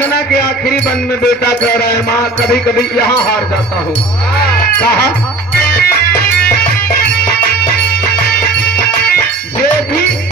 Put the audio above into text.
वंदना के आखिरी बंद में बेटा कह रहा है, माँ कभी कभी यहाँ हार जाता हूँ। कहा जे भी